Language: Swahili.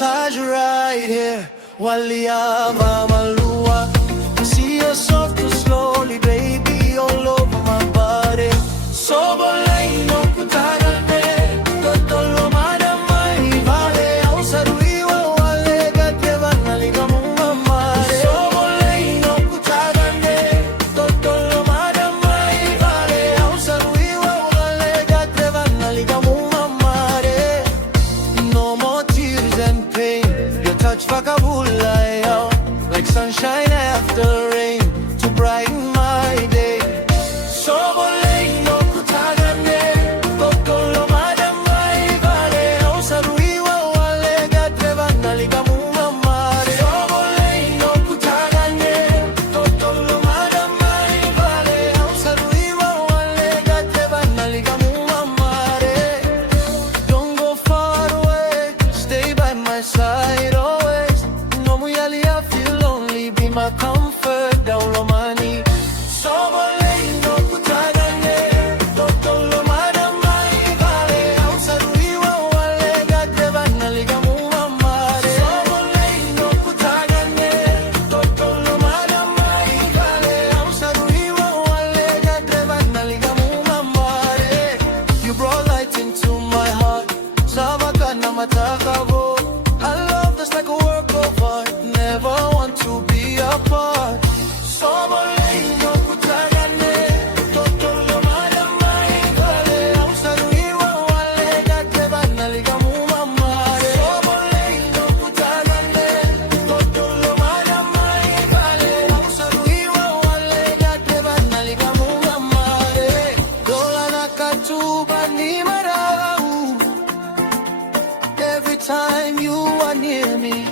massage right here. Waliava malua. See you soft and slowly, baby, all over my body. Sobolay no kutagane, totolo madamai vale. Ausarwiwa wale gateva naliga mumamare. Sobolay no kutagane, totolo madamai vale. Ausarwiwa wale gateva naliga mumamare. No more tears and pain. Your touch vakabula, like sunshine after rain, to brighten my day. Sobolay no kutagane, totolo madamai vale. Ausarwiwa wale gateva naliga mumamare. Sobolay no kutagane, totolo madamai vale. Ausarwiwa wale gateva naliga mumamare. Don't go far away, stay by my side always. No muyali I feel lonely, be my comfort, down low money. Sobolay no kutagane, totolo madamai vale. Ausarwiwa wale gateva naliga mumamare. Sobolay no kutagane, totolo madamai vale. Ausarwiwa wale gateva naliga mumamare. You brought light into my heart, sabakana matakabo. I love this like a work of art, never want to be apart. Sobolay no kutagane, totolo madamai vale. Ausarwiwa wale gateva naliga mumamare. Sobolay no kutagane, totolo madamai vale. Ausarwiwa wale gateva naliga mumamare. Dola nakatuba ni marau. Every time you are near me,